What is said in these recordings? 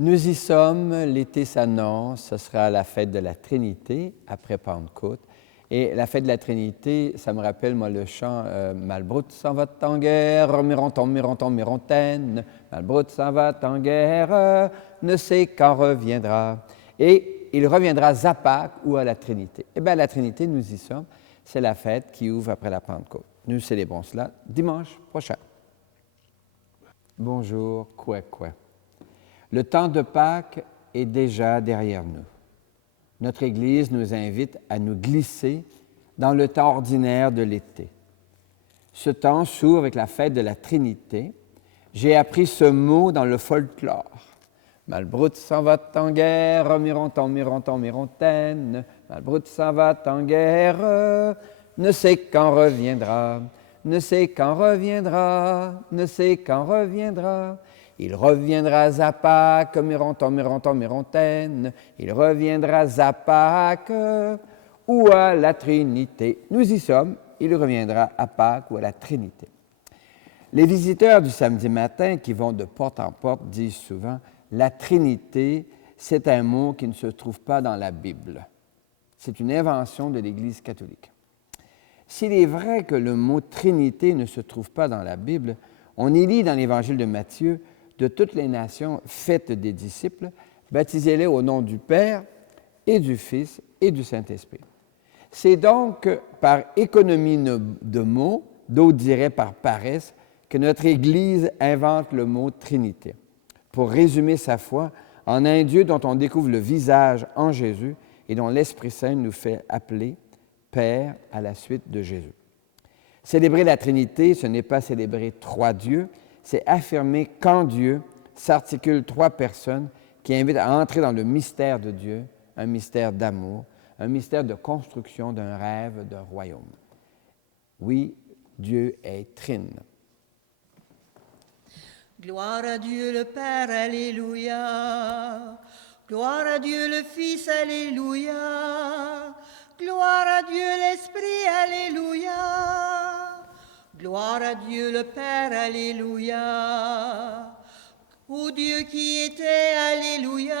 Nous y sommes, l'été s'annonce, ce sera la fête de la Trinité après Pentecôte. Et la fête de la Trinité, ça me rappelle, moi, le chant Malbroute s'en va en guerre, Mironton, Mironton, Mirontaine. Malbroute s'en va en guerre, ne sait quand reviendra. Et il reviendra à Pâques ou à la Trinité. Eh bien, à la Trinité, nous y sommes. C'est la fête qui ouvre après la Pentecôte. Nous célébrons cela dimanche prochain. Bonjour, quoi. Le temps de Pâques est déjà derrière nous. Notre Église nous invite à nous glisser dans le temps ordinaire de l'été. Ce temps s'ouvre avec la fête de la Trinité. J'ai appris ce mot dans le folklore. Malbroute s'en va en guerre, Mironton, Mironton, Mirontaine. Malbroute s'en va en guerre, ne sait quand reviendra, ne sait quand reviendra, ne sait quand reviendra. Il reviendra à Pâques, Mironton, Mironton, Mirontaine. Il reviendra à Pâques ou à la Trinité. Nous y sommes, il reviendra à Pâques ou à la Trinité. Les visiteurs du samedi matin qui vont de porte en porte disent souvent « La Trinité, c'est un mot qui ne se trouve pas dans la Bible. » C'est une invention de l'Église catholique. S'il est vrai que le mot « Trinité » ne se trouve pas dans la Bible, on y lit dans l'Évangile de Matthieu « De toutes les nations, faites des disciples, baptisez-les au nom du Père et du Fils et du Saint-Esprit. » C'est donc par économie de mots, d'autres diraient par paresse, que notre Église invente le mot « Trinité » pour résumer sa foi en un Dieu dont on découvre le visage en Jésus et dont l'Esprit Saint nous fait appeler Père à la suite de Jésus. Célébrer la Trinité, ce n'est pas célébrer trois dieux, c'est affirmer qu'en Dieu s'articulent trois personnes qui invitent à entrer dans le mystère de Dieu, un mystère d'amour, un mystère de construction d'un rêve d'un royaume. Oui, Dieu est trine. Gloire à Dieu le Père, alléluia. Gloire à Dieu le Fils, alléluia. Gloire à Dieu l'Esprit, alléluia. Gloire à Dieu le Père, alléluia. Au Dieu qui était, alléluia.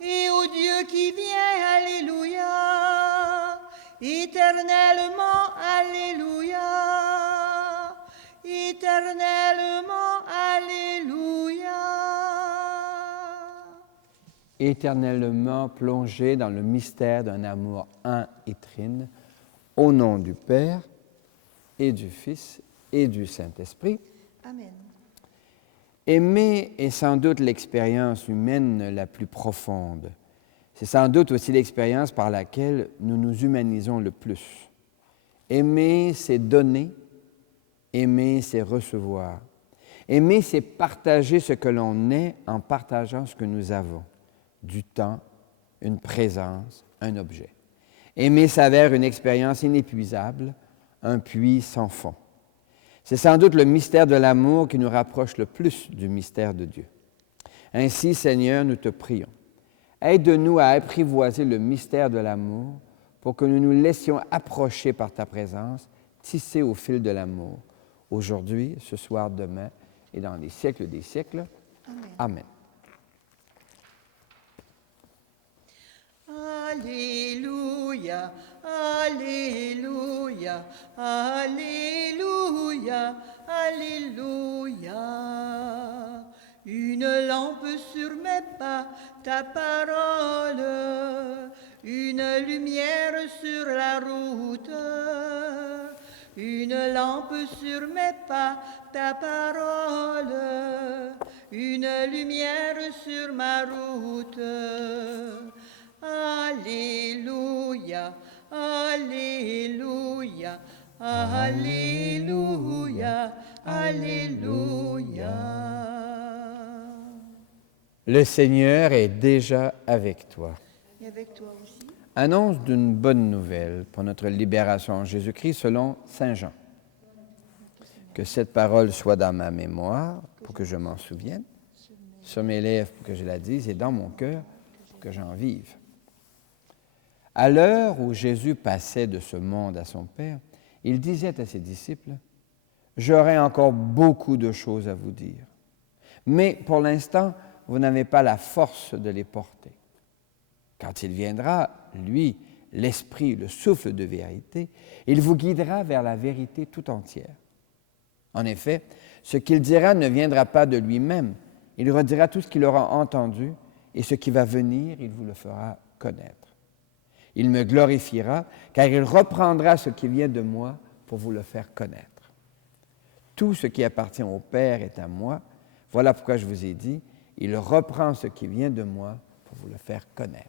Et au Dieu qui vient, alléluia. Éternellement, alléluia. Éternellement, alléluia. Éternellement plongé dans le mystère d'un amour un et trine, au nom du Père et du Fils et du Saint-Esprit. Amen. Aimer est sans doute l'expérience humaine la plus profonde. C'est sans doute aussi l'expérience par laquelle nous nous humanisons le plus. Aimer, c'est donner. Aimer, c'est recevoir. Aimer, c'est partager ce que l'on est en partageant ce que nous avons. Du temps, une présence, un objet. Aimer s'avère une expérience inépuisable, un puits sans fond. C'est sans doute le mystère de l'amour qui nous rapproche le plus du mystère de Dieu. Ainsi, Seigneur, nous te prions. Aide-nous à apprivoiser le mystère de l'amour pour que nous nous laissions approcher par ta présence, tisser au fil de l'amour, aujourd'hui, ce soir, demain et dans les siècles des siècles. Amen. Alléluia, Alléluia, Alléluia, Alléluia. Une lampe sur mes pas, ta parole, une lumière sur la route. Une lampe sur mes pas, ta parole, une lumière sur ma route. Alléluia, Alléluia, Alléluia, Alléluia. Le Seigneur est déjà avec toi. Et avec toi aussi. Annonce d'une bonne nouvelle pour notre libération en Jésus-Christ selon Saint Jean. Que cette parole soit dans ma mémoire pour que je m'en souvienne, sur mes lèvres pour que je la dise et dans mon cœur pour que j'en vive. À l'heure où Jésus passait de ce monde à son Père, il disait à ses disciples, « J'aurai encore beaucoup de choses à vous dire. Mais pour l'instant, vous n'avez pas la force de les porter. Quand il viendra, lui, l'Esprit, le souffle de vérité, il vous guidera vers la vérité tout entière. En effet, ce qu'il dira ne viendra pas de lui-même. Il redira tout ce qu'il aura entendu, et ce qui va venir, il vous le fera connaître. Il me glorifiera, car il reprendra ce qui vient de moi pour vous le faire connaître. Tout ce qui appartient au Père est à moi. Voilà pourquoi je vous ai dit, il reprend ce qui vient de moi pour vous le faire connaître.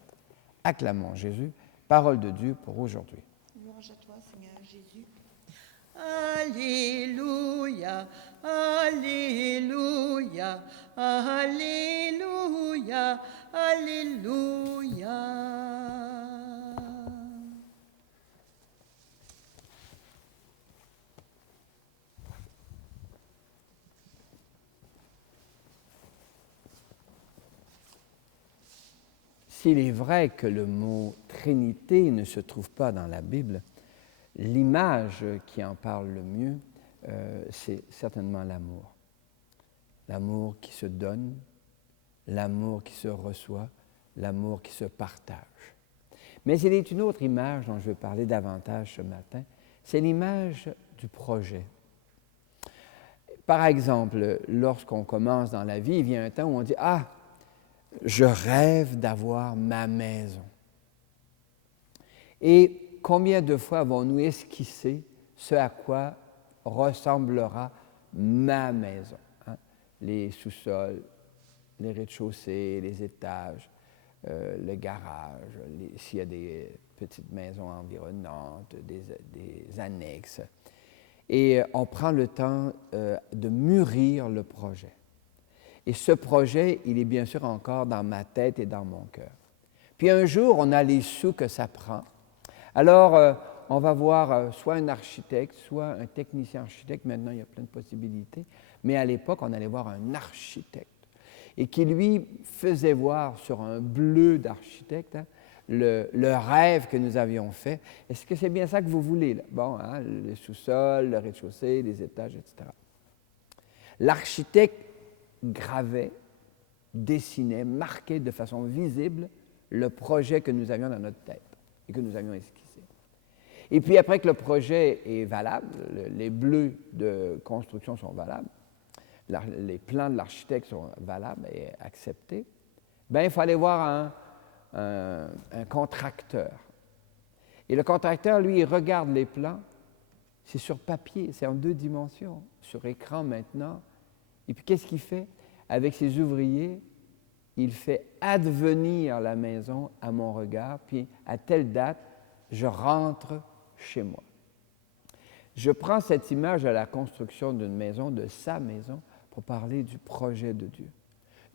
Acclamons Jésus, parole de Dieu pour aujourd'hui. Louange à toi, Seigneur Jésus. Alléluia, Alléluia, Alléluia, Alléluia. S'il est vrai que le mot Trinité ne se trouve pas dans la Bible, l'image qui en parle le mieux, c'est certainement l'amour. L'amour qui se donne, l'amour qui se reçoit, l'amour qui se partage. Mais il est une autre image dont je veux parler davantage ce matin, c'est l'image du projet. Par exemple, lorsqu'on commence dans la vie, il vient un temps où on dit « Ah, je rêve d'avoir ma maison. » Et combien de fois avons-nous esquissé ce à quoi ressemblera ma maison? Les sous-sols, les rez-de-chaussée, les étages, le garage, s'il y a des petites maisons environnantes, des annexes. Et on prend le temps de mûrir le projet. Et ce projet, il est bien sûr encore dans ma tête et dans mon cœur. Puis un jour, on a les sous que ça prend. Alors, on va voir soit un architecte, soit un technicien architecte. Maintenant, il y a plein de possibilités. Mais à l'époque, on allait voir un architecte. Et qui, lui, faisait voir sur un bleu d'architecte le rêve que nous avions fait. Est-ce que c'est bien ça que vous voulez, là? Bon, le sous-sol, le rez-de-chaussée, les étages, etc. L'architecte gravait, dessinait, marquait de façon visible le projet que nous avions dans notre tête et que nous avions esquissé. Et puis après que le projet est valable, les bleus de construction sont valables, les plans de l'architecte sont valables et acceptés, bien, il faut aller voir un contracteur. Et le contracteur, lui, il regarde les plans, c'est sur papier, c'est en 2 dimensions, sur écran maintenant. Et puis qu'est-ce qu'il fait? Avec ses ouvriers, il fait advenir la maison à mon regard, puis à telle date, je rentre chez moi. Je prends cette image de la construction d'une maison, de sa maison, pour parler du projet de Dieu.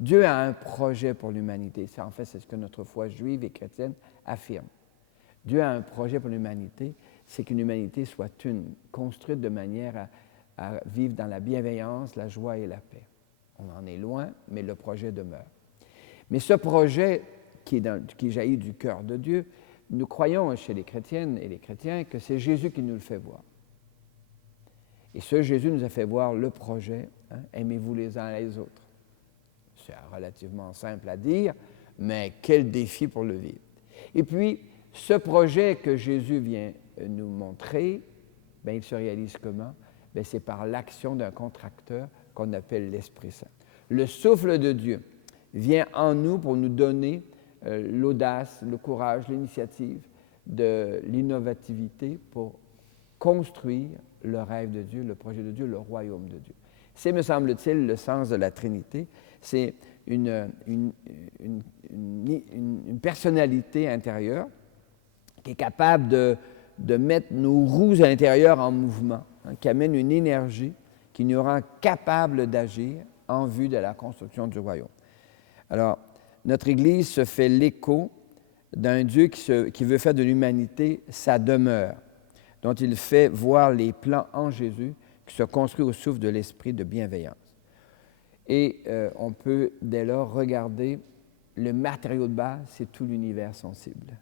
Dieu a un projet pour l'humanité. Ça, en fait, c'est ce que notre foi juive et chrétienne affirme. Dieu a un projet pour l'humanité, c'est qu'une humanité soit une, construite de manière à vivre dans la bienveillance, la joie et la paix. On en est loin, mais le projet demeure. Mais ce projet qui jaillit du cœur de Dieu, nous croyons chez les chrétiennes et les chrétiens que c'est Jésus qui nous le fait voir. Et ce Jésus nous a fait voir le projet, aimez-vous les uns les autres. C'est relativement simple à dire, mais quel défi pour le vivre. Et puis, ce projet que Jésus vient nous montrer, bien, il se réalise comment? Bien, c'est par l'action d'un contracteur qu'on appelle l'Esprit Saint. Le souffle de Dieu vient en nous pour nous donner l'audace, le courage, l'initiative, de l'innovativité pour construire le rêve de Dieu, le projet de Dieu, le royaume de Dieu. C'est, me semble-t-il, le sens de la Trinité. C'est une personnalité intérieure qui est capable de mettre nos roues à l'intérieur en mouvement, qui amène une énergie qui nous rend capables d'agir en vue de la construction du royaume. Alors, notre Église se fait l'écho d'un Dieu qui veut faire de l'humanité sa demeure, dont il fait voir les plans en Jésus, qui se construit au souffle de l'esprit de bienveillance. Et on peut dès lors regarder le matériau de base, c'est tout l'univers sensible.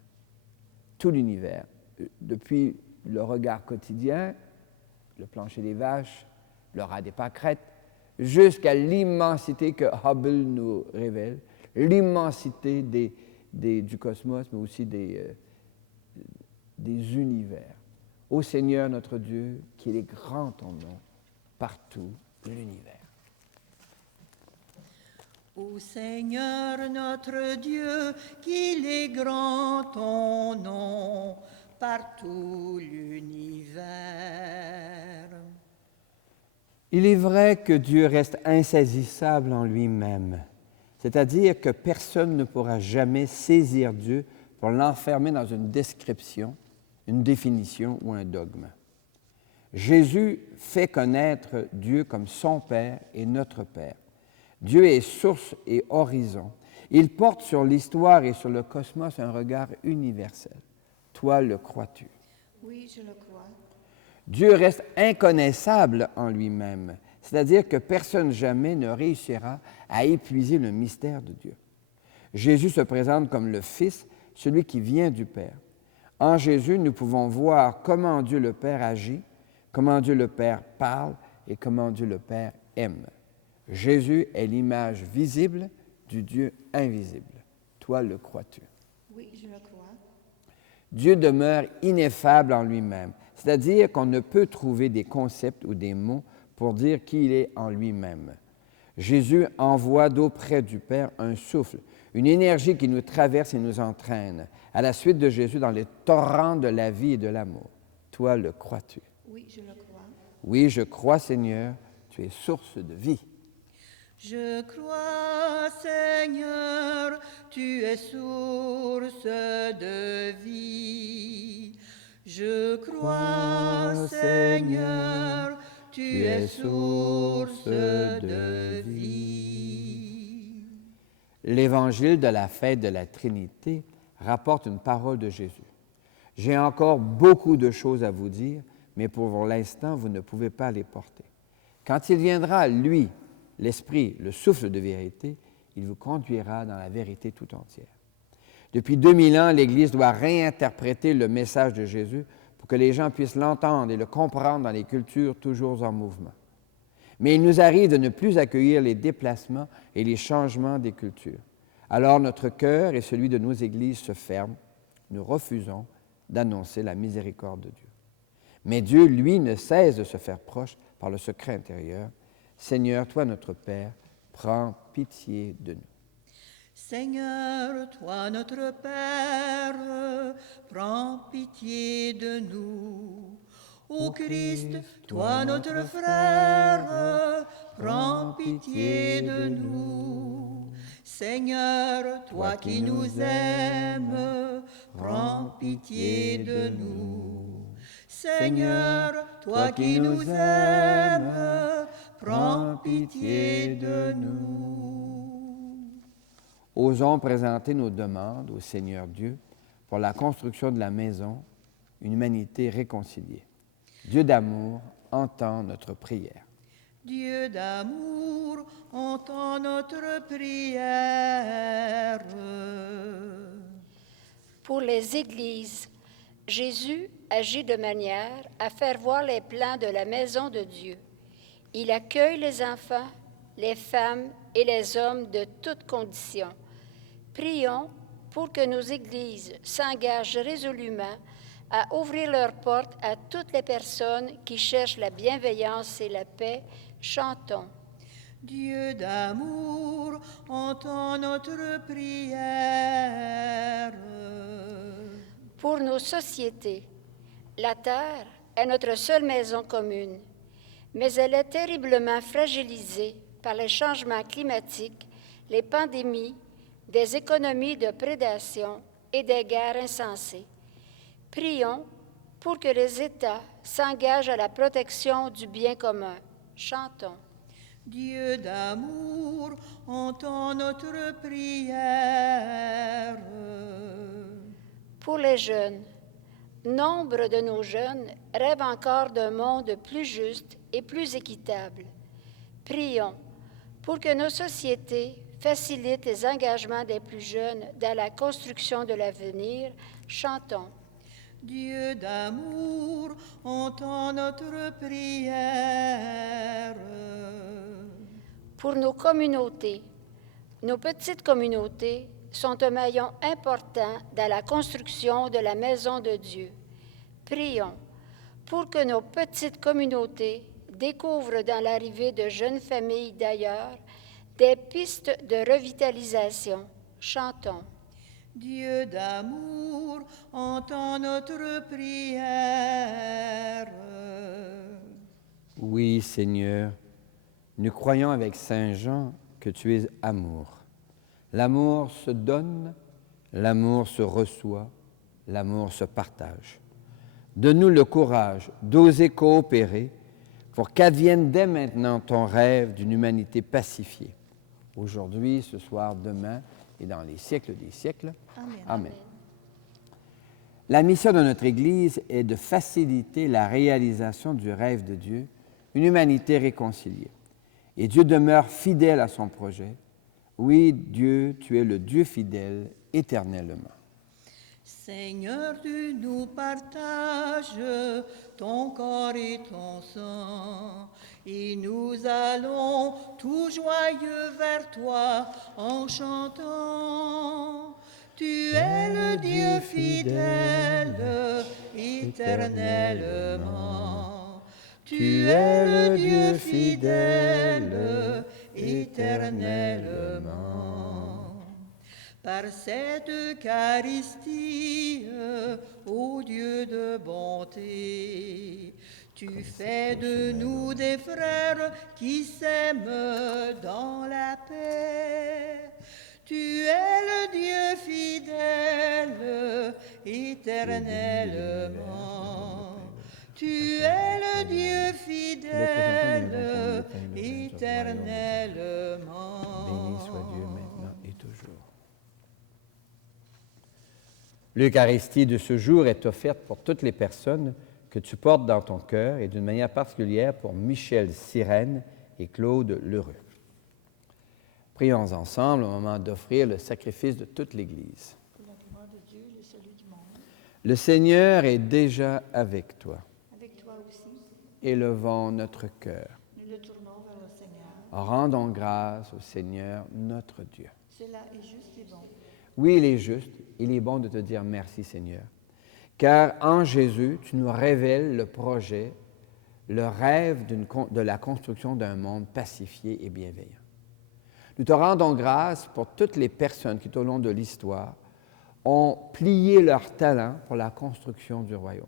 Tout l'univers, depuis le regard quotidien, le plancher des vaches, le rat des pâquerettes, jusqu'à l'immensité que Hubble nous révèle, l'immensité du cosmos, mais aussi des univers. Ô Seigneur notre Dieu, qu'il est grand ton nom partout l'univers. Ô Seigneur notre Dieu, qu'il est grand ton nom partout l'univers. Il est vrai que Dieu reste insaisissable en lui-même, c'est-à-dire que personne ne pourra jamais saisir Dieu pour l'enfermer dans une description, une définition ou un dogme. Jésus fait connaître Dieu comme son Père et notre Père. Dieu est source et horizon. Il porte sur l'histoire et sur le cosmos un regard universel. Toi, le crois-tu? Oui, je le crois. Dieu reste inconnaissable en lui-même, c'est-à-dire que personne jamais ne réussira à épuiser le mystère de Dieu. Jésus se présente comme le Fils, celui qui vient du Père. En Jésus, nous pouvons voir comment Dieu le Père agit, comment Dieu le Père parle et comment Dieu le Père aime. Jésus est l'image visible du Dieu invisible. Toi, le crois-tu? Oui, je le crois. Dieu demeure ineffable en lui-même, c'est-à-dire qu'on ne peut trouver des concepts ou des mots pour dire qui il est en lui-même. Jésus envoie d'auprès du Père un souffle, une énergie qui nous traverse et nous entraîne, à la suite de Jésus dans les torrents de la vie et de l'amour. Toi, le crois-tu? Oui, je le crois. Oui, je crois, Seigneur, tu es source de vie. Je crois, Seigneur, tu es source de vie. Je crois, Seigneur, tu es source de vie. L'Évangile de la fête de la Trinité rapporte une parole de Jésus. J'ai encore beaucoup de choses à vous dire, mais pour l'instant, vous ne pouvez pas les porter. Quand il viendra, lui, l'Esprit, le souffle de vérité, il vous conduira dans la vérité tout entière. Depuis 2000 ans, l'Église doit réinterpréter le message de Jésus pour que les gens puissent l'entendre et le comprendre dans les cultures toujours en mouvement. Mais il nous arrive de ne plus accueillir les déplacements et les changements des cultures. Alors notre cœur et celui de nos églises se ferment. Nous refusons d'annoncer la miséricorde de Dieu. Mais Dieu, lui, ne cesse de se faire proche par le secret intérieur. Seigneur, toi notre Père, prends pitié de nous. Seigneur, toi notre Père, prends pitié de nous. Ô Christ, toi notre frère, prends pitié de nous. Seigneur, toi qui nous aimes, prends pitié de nous. Seigneur, toi qui nous aimes, prends pitié de nous. Osons présenter nos demandes au Seigneur Dieu pour la construction de la maison, une humanité réconciliée. Dieu d'amour, entends notre prière. Dieu d'amour, entends notre prière. Pour les églises, Jésus agit de manière à faire voir les plans de la maison de Dieu. Il accueille les enfants, les femmes et les hommes de toutes conditions. Prions pour que nos églises s'engagent résolument à ouvrir leurs portes à toutes les personnes qui cherchent la bienveillance et la paix. Chantons. Dieu d'amour, entends notre prière. Pour nos sociétés, la terre est notre seule maison commune, mais elle est terriblement fragilisée par les changements climatiques, les pandémies, des économies de prédation et des guerres insensées. Prions pour que les États s'engagent à la protection du bien commun. Chantons. Dieu d'amour, entends notre prière. Pour les jeunes, nombre de nos jeunes rêvent encore d'un monde plus juste et plus équitable. Prions pour que nos sociétés facilitent les engagements des plus jeunes dans la construction de l'avenir. Chantons. Dieu d'amour, entends notre prière. Pour nos communautés, nos petites communautés sont un maillon important dans la construction de la maison de Dieu. Prions pour que nos petites communautés découvrent dans l'arrivée de jeunes familles d'ailleurs des pistes de revitalisation. Chantons. Dieu d'amour, entends notre prière. Oui, Seigneur, nous croyons avec Saint Jean que tu es amour. L'amour se donne, l'amour se reçoit, l'amour se partage. Donne-nous le courage d'oser coopérer pour qu'advienne dès maintenant ton rêve d'une humanité pacifiée. Aujourd'hui, ce soir, demain et dans les siècles des siècles. Amen. Amen. La mission de notre Église est de faciliter la réalisation du rêve de Dieu, une humanité réconciliée. Et Dieu demeure fidèle à son projet. Oui, Dieu, tu es le Dieu fidèle éternellement. Seigneur, tu nous partages ton corps et ton sang, et nous allons tout joyeux vers toi en chantant. Tu es le Dieu fidèle éternellement. Tu es le Dieu fidèle éternellement. Par cette Eucharistie, ô Dieu de bonté, tu fais de nous des frères qui s'aiment dans la paix. Tu es le Dieu fidèle éternellement. Tu es le Dieu fidèle éternellement. Béni soit Dieu maintenant et toujours. L'Eucharistie de ce jour est offerte pour toutes les personnes que tu portes dans ton cœur et d'une manière particulière pour Michel Sirène et Claude Lheureux. Prions ensemble au moment d'offrir le sacrifice de toute l'Église. Pour la gloire de Dieu, le salut du monde. Le Seigneur est déjà avec toi. Avec toi aussi, Élevons notre cœur. nous le tournons vers le Seigneur. Rendons grâce au Seigneur notre Dieu. Cela est juste et bon. Oui, il est juste, il est bon de te dire merci Seigneur, car en Jésus, tu nous révèles le projet, le rêve de la construction d'un monde pacifié et bienveillant. Nous te rendons grâce pour toutes les personnes qui, tout au long de l'histoire, ont plié leur talent pour la construction du royaume.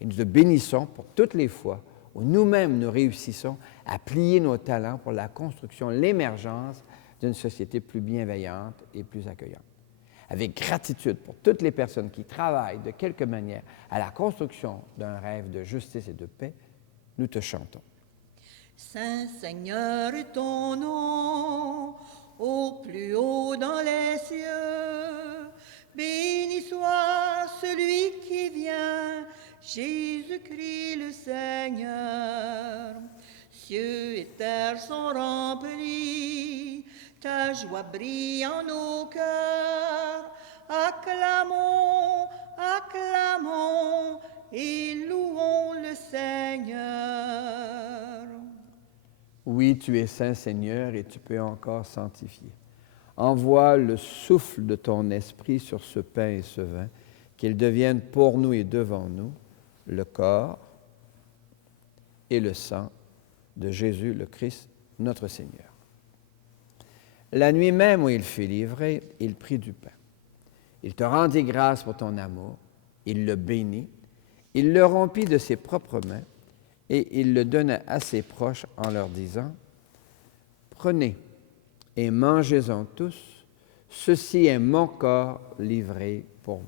Et nous te bénissons pour toutes les fois où nous-mêmes nous réussissons à plier nos talents pour la construction, l'émergence d'une société plus bienveillante et plus accueillante. Avec gratitude pour toutes les personnes qui travaillent de quelque manière à la construction d'un rêve de justice et de paix, nous te chantons. Saint Seigneur est ton nom, au plus haut dans les cieux. Béni soit celui qui vient, Jésus-Christ le Seigneur. Cieux et terre sont remplis, ta joie brille en nos cœurs. Acclamons, acclamons et louons le Seigneur. Oui, tu es saint Seigneur et tu peux encore sanctifier. Envoie le souffle de ton esprit sur ce pain et ce vin, qu'ils deviennent pour nous et devant nous le corps et le sang de Jésus le Christ, notre Seigneur. La nuit même où il fut livré, il prit du pain. Il te rendit grâce pour ton amour, il le bénit, il le rompit de ses propres mains et il le donna à ses proches en leur disant « Prenez et mangez-en tous, ceci est mon corps livré pour vous. »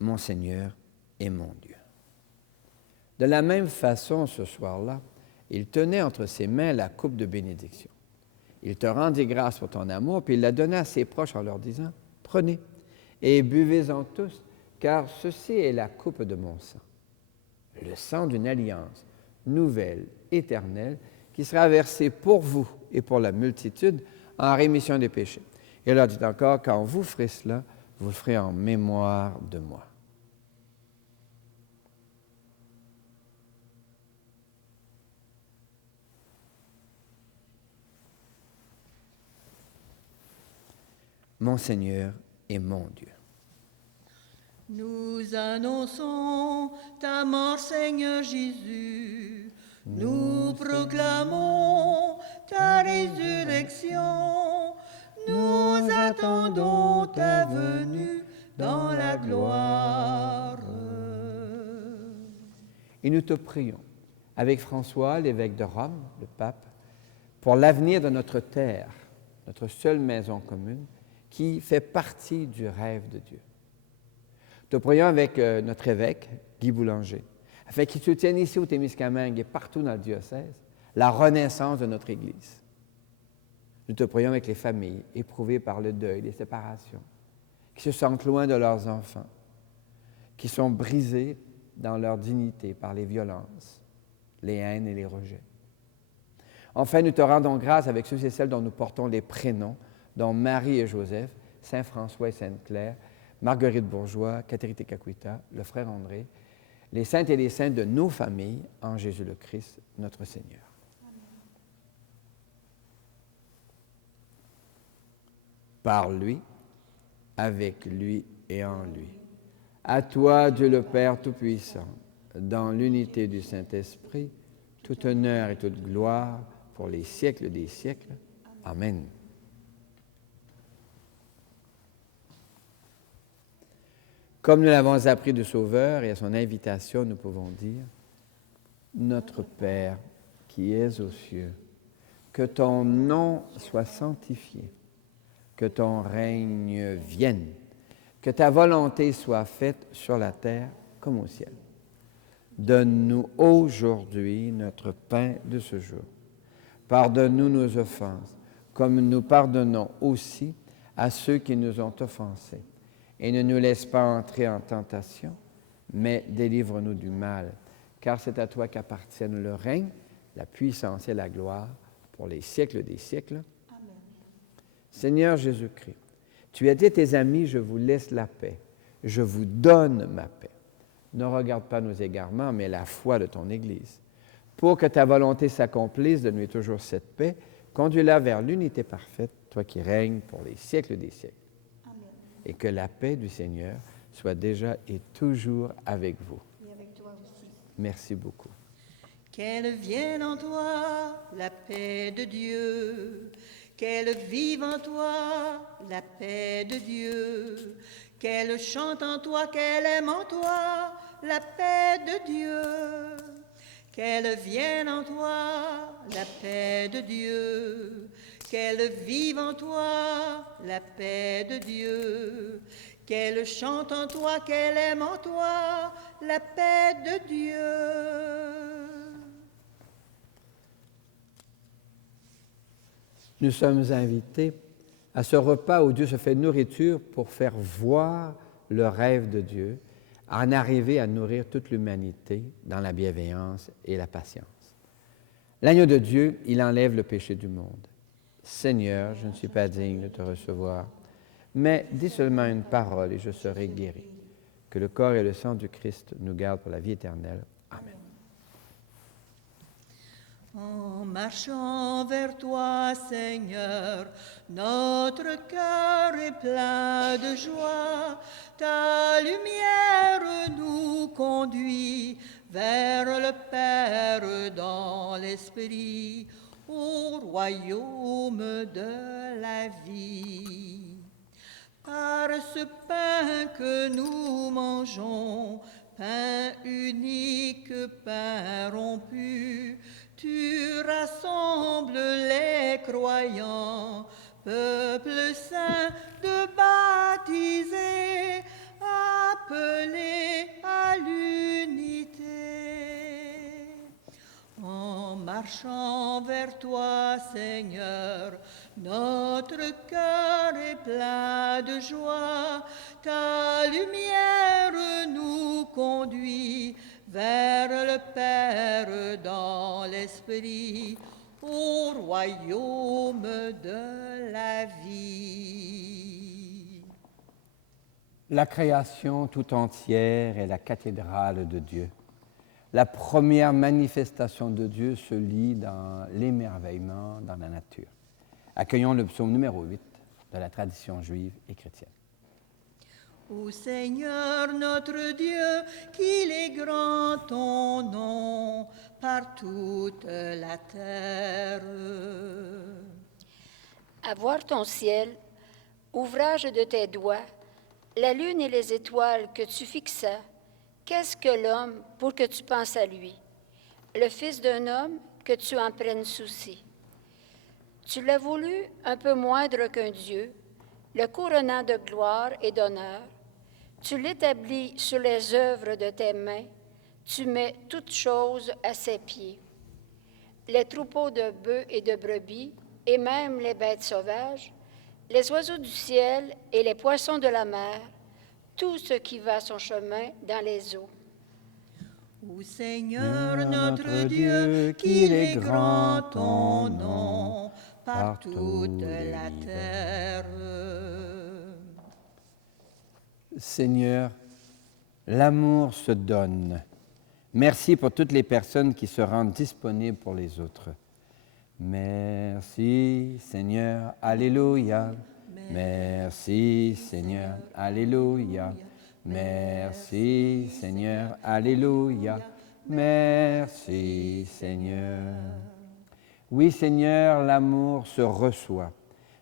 Mon Seigneur et mon Dieu. De la même façon, ce soir-là, il tenait entre ses mains la coupe de bénédiction. Il te rendit grâce pour ton amour, puis il la donna à ses proches en leur disant, « Prenez et buvez-en tous, car ceci est la coupe de mon sang, le sang d'une alliance nouvelle, éternelle, qui sera versée pour vous et pour la multitude en rémission des péchés. Et elle leur dit encore, quand vous ferez cela, vous le ferez en mémoire de moi. Mon Seigneur et mon Dieu. Nous annonçons ta mort, Seigneur Jésus. Nous proclamons ta résurrection. Nous attendons ta venue dans la gloire. Et nous te prions, avec François, l'évêque de Rome, le pape, pour l'avenir de notre terre, notre seule maison commune, qui fait partie du rêve de Dieu. Nous te prions avec notre évêque, Guy Boulanger, afin qu'il soutienne ici au Témiscamingue et partout dans le diocèse la renaissance de notre Église. Nous te prions avec les familles éprouvées par le deuil, les séparations, qui se sentent loin de leurs enfants, qui sont brisées dans leur dignité par les violences, les haines et les rejets. Enfin, nous te rendons grâce avec ceux et celles dont nous portons les prénoms, dont Marie et Joseph, Saint François et Sainte Claire, Marguerite Bourgeois, Catherine Tekakwita, le frère André, les saintes et les saints de nos familles en Jésus le Christ, notre Seigneur. Par lui, avec lui et en lui. À toi, Dieu le Père Tout-Puissant, dans l'unité du Saint-Esprit, tout honneur et toute gloire pour les siècles des siècles. Amen. Comme nous l'avons appris du Sauveur et à son invitation, nous pouvons dire « Notre Père qui es aux cieux, que ton nom soit sanctifié, que ton règne vienne, que ta volonté soit faite sur la terre comme au ciel. Donne-nous aujourd'hui notre pain de ce jour. Pardonne-nous nos offenses, comme nous pardonnons aussi à ceux qui nous ont offensés. Et ne nous laisse pas entrer en tentation, mais délivre-nous du mal, car c'est à toi qu'appartiennent le règne, la puissance et la gloire pour les siècles des siècles. Amen. Seigneur Jésus-Christ, tu as dit à tes amis, je vous laisse la paix, je vous donne ma paix. Ne regarde pas nos égarements, mais la foi de ton Église. Pour que ta volonté s'accomplisse, donne-lui toujours cette paix, conduis-la vers l'unité parfaite, toi qui règnes pour les siècles des siècles. Et que la paix du Seigneur soit déjà et toujours avec vous. Et avec toi aussi. Merci beaucoup. Qu'elle vienne en toi la paix de Dieu, qu'elle vive en toi la paix de Dieu, qu'elle chante en toi, qu'elle aime en toi la paix de Dieu, qu'elle vienne en toi la paix de Dieu. Qu'elle vive en toi la paix de Dieu, qu'elle chante en toi, qu'elle aime en toi la paix de Dieu. Nous sommes invités à ce repas où Dieu se fait nourriture pour faire voir le rêve de Dieu, en arriver à nourrir toute l'humanité dans la bienveillance et la patience. L'agneau de Dieu, il enlève le péché du monde. Seigneur, je ne suis pas digne de te recevoir, mais dis seulement une parole et je serai guéri. Que le corps et le sang du Christ nous gardent pour la vie éternelle. Amen. En marchant vers toi, Seigneur, notre cœur est plein de joie. Ta lumière nous conduit vers le Père dans l'Esprit, au royaume de la vie. Par ce pain que nous mangeons, pain unique, pain rompu, tu rassembles les croyants, peuple saint de baptisés, appelés à l'unité. En marchant vers toi, Seigneur, notre cœur est plein de joie. Ta lumière nous conduit vers le Père dans l'Esprit, au royaume de la vie. La création tout entière est la cathédrale de Dieu. La première manifestation de Dieu se lit dans l'émerveillement dans la nature. Accueillons le psaume numéro 8 de la tradition juive et chrétienne. Ô Seigneur notre Dieu, qu'il est grand ton nom par toute la terre. À voir ton ciel, ouvrage de tes doigts, la lune et les étoiles que tu fixas, qu'est-ce que l'homme pour que tu penses à lui? Le fils d'un homme que tu en prennes souci. Tu l'as voulu un peu moindre qu'un Dieu, le couronnant de gloire et d'honneur. Tu l'établis sur les œuvres de tes mains, tu mets toutes choses à ses pieds. Les troupeaux de bœufs et de brebis, et même les bêtes sauvages, les oiseaux du ciel et les poissons de la mer, tout ce qui va son chemin dans les eaux. Ô Seigneur notre Dieu, qu'il est grand ton nom par toute la terre. Seigneur, l'amour se donne. Merci pour toutes les personnes qui se rendent disponibles pour les autres. Merci, Seigneur, Alléluia. Merci, Seigneur, Alléluia. Merci, Seigneur, Alléluia. Merci, Seigneur. Oui, Seigneur, l'amour se reçoit.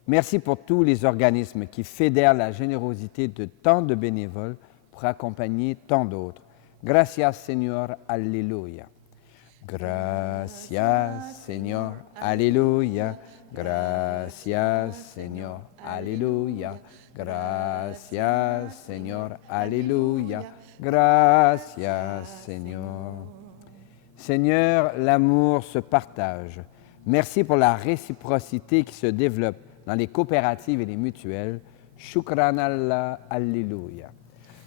Merci pour tous les organismes qui fédèrent la générosité de tant de bénévoles pour accompagner tant d'autres. Gracias, Señor, Alléluia. Gracias, Señor, Alléluia. Gracias, Señor, Alléluia. Gracias, Señor, Alléluia. Gracias, Señor. Seigneur, l'amour se partage. Merci pour la réciprocité qui se développe dans les coopératives et les mutuelles. Shukran Allah, Alléluia.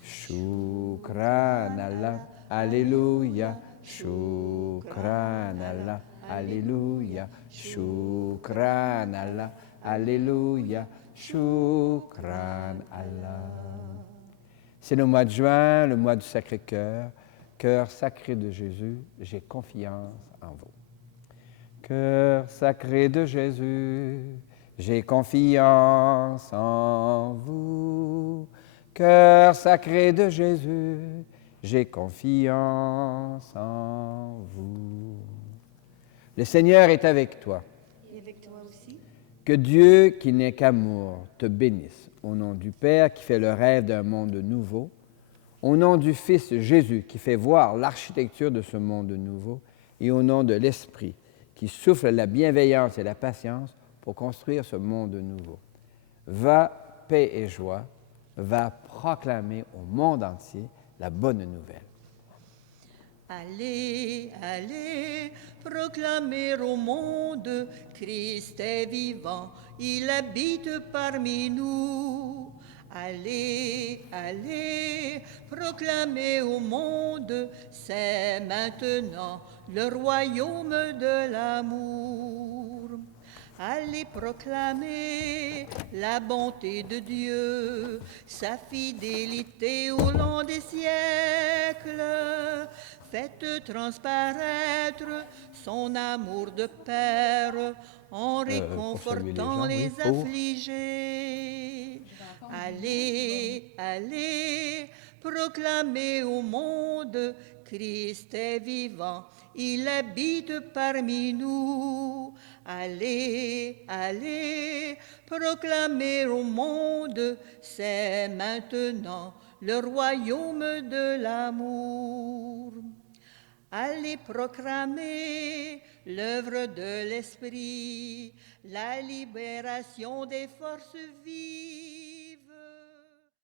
Shukran Allah, Alléluia. Shukran Allah, Alléluia. Shukran Allah, Alléluia. Shukran Allah. C'est le mois de juin, le mois du Sacré-Cœur. Cœur sacré de Jésus, j'ai confiance en vous. Cœur sacré de Jésus, j'ai confiance en vous. Cœur sacré de Jésus, j'ai confiance en vous. Le Seigneur est avec toi. Et avec toi aussi. Que Dieu, qui n'est qu'amour, te bénisse. Au nom du Père qui fait le rêve d'un monde nouveau, au nom du Fils Jésus qui fait voir l'architecture de ce monde nouveau, et au nom de l'Esprit qui souffle la bienveillance et la patience pour construire ce monde nouveau. Va, paix et joie, va proclamer au monde entier la bonne nouvelle. Allez, allez, proclamer au monde, Christ est vivant, il habite parmi nous. Allez, allez, proclamer au monde, c'est maintenant le royaume de l'amour. Allez proclamer la bonté de Dieu, sa fidélité au long des siècles. Faites transparaître son amour de Père en réconfortant les affligés. Allez, allez, proclamez au monde, Christ est vivant, il habite parmi nous. Allez, allez, proclamez au monde, c'est maintenant le royaume de l'amour. Allez proclamer l'œuvre de l'Esprit, la libération des forces vives.